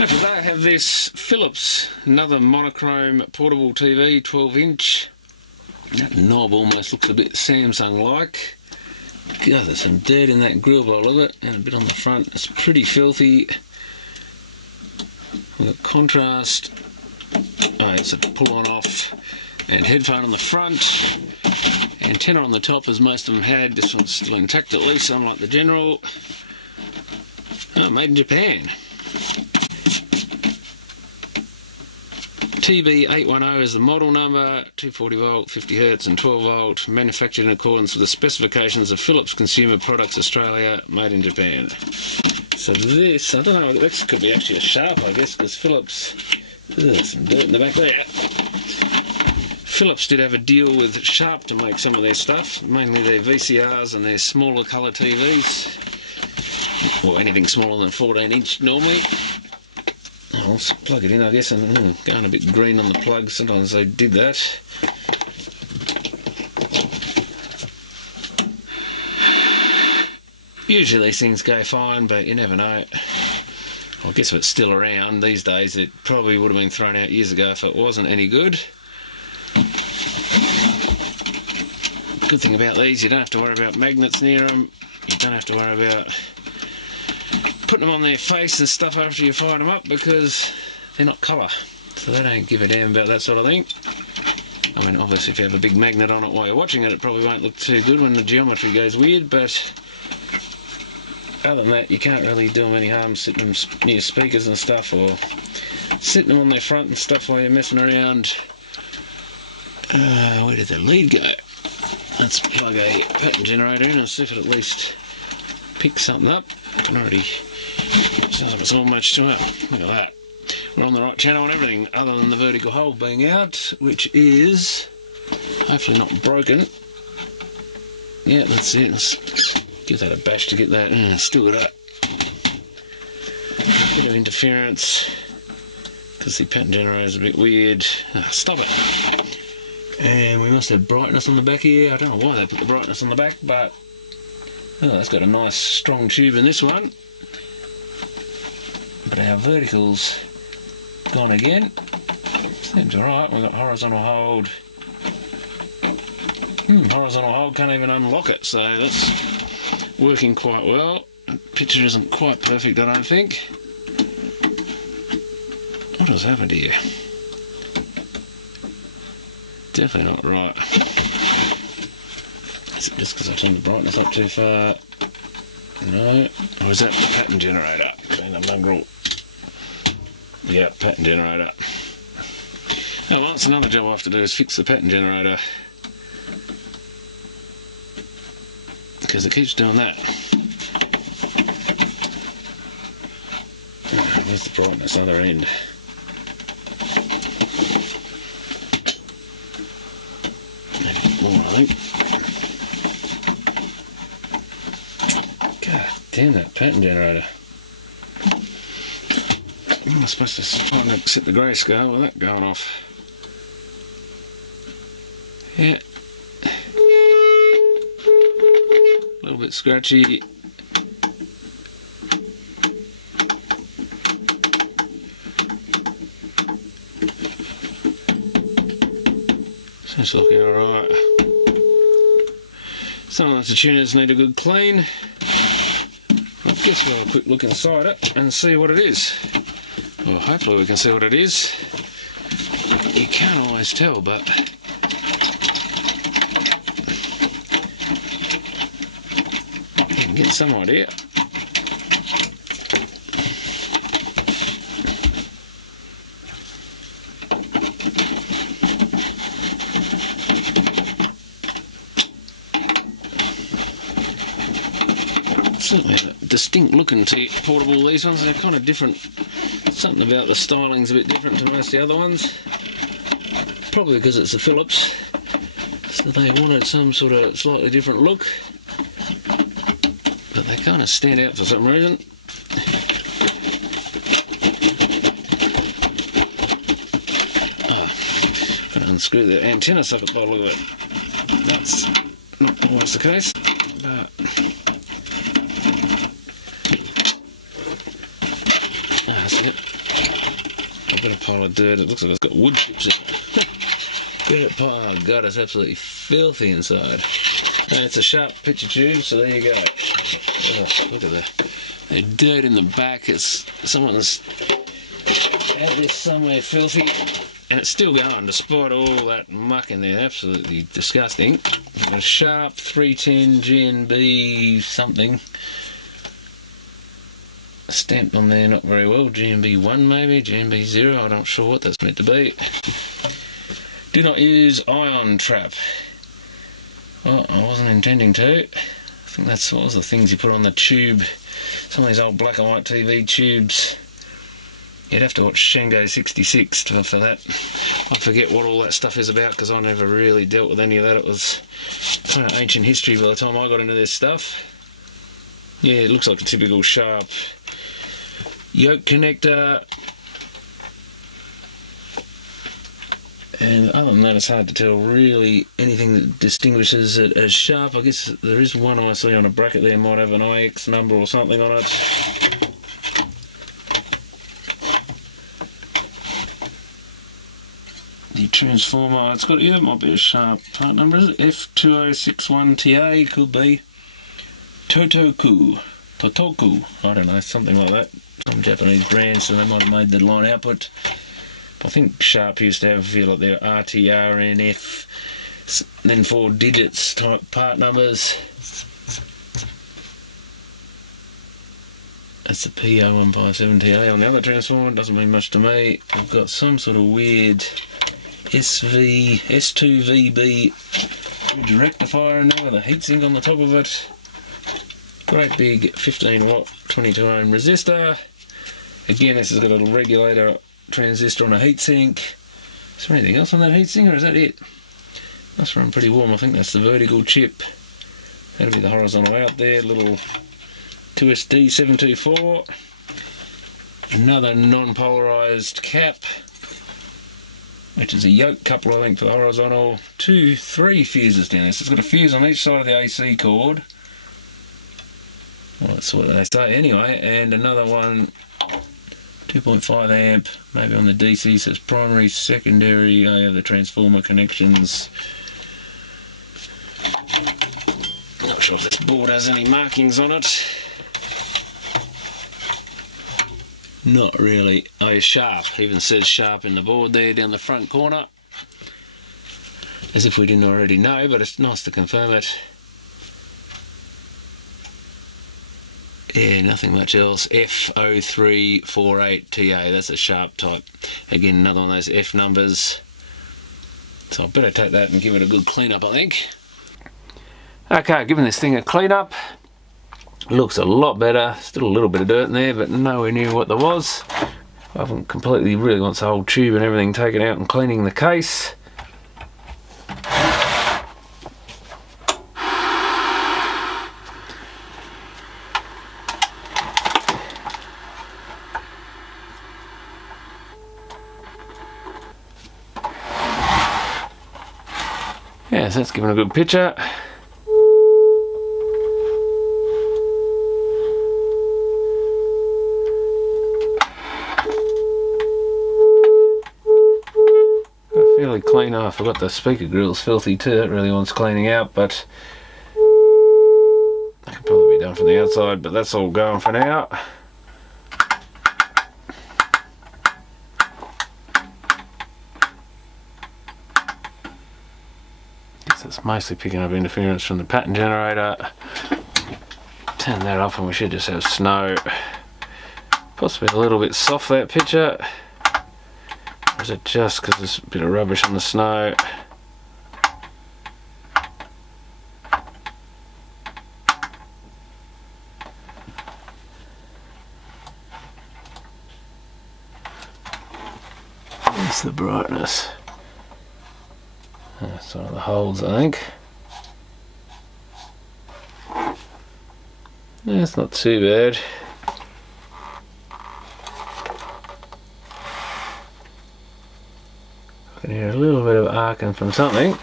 After that I have this Philips, another monochrome portable TV, 12-inch. That knob almost looks a bit Samsung-like. God, there's some dirt in that grill by the look of it, and a bit on the front. It's pretty filthy. We've got contrast. Oh, it's a pull-on off, and headphone on the front. Antenna on the top, as most of them had. This one's still intact at least, unlike the General. Oh, made in Japan. TB810 is the model number, 240 volt, 50 Hz and 12 volt, manufactured in accordance with the specifications of Philips Consumer Products Australia, made in Japan. So this, I don't know, this could be actually a Sharp, I guess, because Philips, there's some dirt in the back there. Philips did have a deal with Sharp to make some of their stuff, mainly their VCRs and their smaller colour TVs, or anything smaller than 14 inch normally. I'll plug it in, I guess, and going a bit green on the plug. Sometimes they did that. Usually these things go fine, but you never know. I guess if it's still around these days, it probably would have been thrown out years ago if it wasn't any good. Good thing about these, you don't have to worry about magnets near them. You don't have to worry about putting them on their face and stuff after you fire them up, because they're not colour, so they don't give a damn about that sort of thing. I mean, obviously if you have a big magnet on it while you're watching it, it probably won't look too good when the geometry goes weird, but other than that you can't really do them any harm sitting them near speakers and stuff, or sitting them on their front and stuff while you're messing around. Where did the lead go? Let's plug a pattern generator in and see if it at least picks something up. I can already, sounds like it's almost too up. Look at that. We're on the right channel and everything, other than the vertical hold being out, which is hopefully not broken. Yeah, that's it. Let's give that a bash to get that. Still got a bit of interference because the pattern generator is a bit weird. Stop it. And we must have brightness on the back here. I don't know why they put the brightness on the back, but oh, that's got a nice strong tube in this one. But our vertical's gone again. Seems alright. We've got horizontal hold. Horizontal hold, can't even unlock it, so that's working quite well. Picture isn't quite perfect, I don't think. What has happened here? Definitely not right. Is it just because I turned the brightness up too far? No. Or is that the pattern generator? Clean the mongrel. Yeah, pattern generator. Oh, well, that's another job I have to do, is fix the pattern generator, because it keeps doing that. Oh, where's the brightness? Other end. Maybe more, I think. God damn that pattern generator. I'm supposed to try and set the grayscale with that going off. Yeah. A little bit scratchy. It's looking alright. Some of the tuners need a good clean. I guess we'll have a quick look inside it and see what it is. Well, hopefully we can see what it is. You can't always tell, but you can get some idea. Certainly a distinct looking portable, these ones. They're kind of different. Something about the styling's a bit different to most of the other ones. Probably because it's a Philips, so they wanted some sort of slightly different look. But they kind of stand out for some reason. Oh, gotta unscrew the antenna socket by the look of it. That's not always the case, but that's it. I've got a pile of dirt. It looks like it's got wood chips in it. Get it, oh god, it's absolutely filthy inside. And it's a sharp picture tube, so there you go. Oh, look at the dirt in the back. It's someone's had this somewhere filthy, and it's still going despite all that muck in there. Absolutely disgusting. A sharp 310 GNB something stamped on there, not very well. GNB 1 maybe, GNB 0. I'm not sure what that's meant to be. Do not use ion trap. Well, I wasn't intending to. I think that's what was the things you put on the tube. Some of these old black and white TV tubes. You'd have to watch Shango 66 for that. I forget what all that stuff is about because I never really dealt with any of that. It was kind of ancient history by the time I got into this stuff. Yeah, it looks like a typical sharp yoke connector. And other than that, it's hard to tell really anything that distinguishes it as sharp. I guess there is one I see on a bracket there, might have an IX number or something on it. The transformer, it's got either might be a sharp part number, is it? F2061TA, could be. Totoku, I don't know, something like that. Some Japanese brand, so they might have made the line output. I think Sharp used to have like their RTRNF, then 4 digits type part numbers. That's the P0157TA on the other transformer, doesn't mean much to me. I've got some sort of weird S2VB rectifier in there with a heatsink on the top of it. Great big 15 watt 22 ohm resistor. Again, this has got a little regulator transistor on a heatsink. Is there anything else on that heatsink, or is that it? Must run pretty warm. I think that's the vertical chip. That'll be the horizontal out there. Little 2SD724. Another non-polarized cap, which is a yoke couple, I think, for the horizontal. 3 fuses down there. So it's got a fuse on each side of the AC cord. Well, that's what they say anyway. And another one, 2.5 amp, maybe on the DC, so it's primary, secondary. I have the transformer connections. Not sure if this board has any markings on it. Not really. Oh, sharp. Even says sharp in the board there down the front corner. As if we didn't already know, but it's nice to confirm it. Yeah, nothing much else. F0348TA, that's a sharp type. Again, another one of those F numbers. So I better take that and give it a good clean up, I think. Okay, giving this thing a clean up. Looks a lot better. Still a little bit of dirt in there, but nowhere near what there was. I haven't completely, really wants the whole tube and everything taken out and cleaning the case. Yeah, so that's giving a good picture. Fairly clean. Oh, I forgot the speaker grill's filthy too. That really wants cleaning out, but that could probably be done from the outside, but that's all going for now. It's mostly picking up interference from the pattern generator. Turn that off and we should just have snow. Possibly a little bit soft, that picture. Or is it just because there's a bit of rubbish on the snow? Where's the brightness? That's one of the holes, I think. Yeah, it's not too bad. I can hear a little bit of arcing from something. A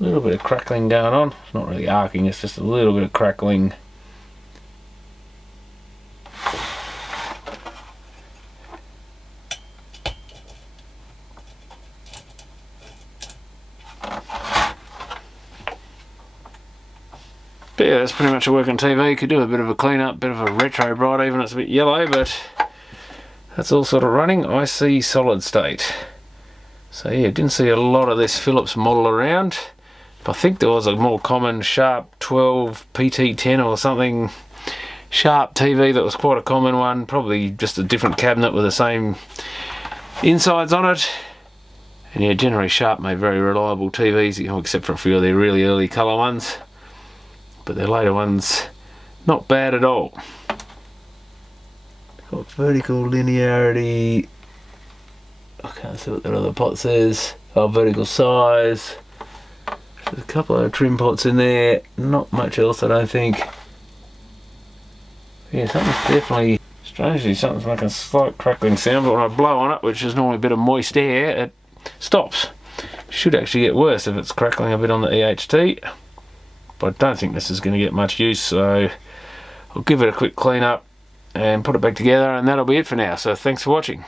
little bit of crackling going on. It's not really arcing, it's just a little bit of crackling. But yeah, that's pretty much a working TV. Could do a bit of a clean up, bit of a retro bright even. It's a bit yellow, but that's all sort of running. I see solid state. So yeah, didn't see a lot of this Philips model around. I think there was a more common Sharp 12 PT10 or something Sharp TV that was quite a common one. Probably just a different cabinet with the same insides on it. And yeah, generally Sharp made very reliable TVs, you know, except for a few of their really early colour ones. But their later ones, not bad at all. Got vertical linearity. I can't see what that other pot says. Oh, vertical size. There's a couple of trim pots in there. Not much else, I don't think. Yeah, something's definitely, strangely, something's making a slight crackling sound, but when I blow on it, which is normally a bit of moist air, it stops. Should actually get worse if it's crackling a bit on the EHT. But I don't think this is going to get much use, so I'll give it a quick clean up and put it back together, and that'll be it for now. So thanks for watching.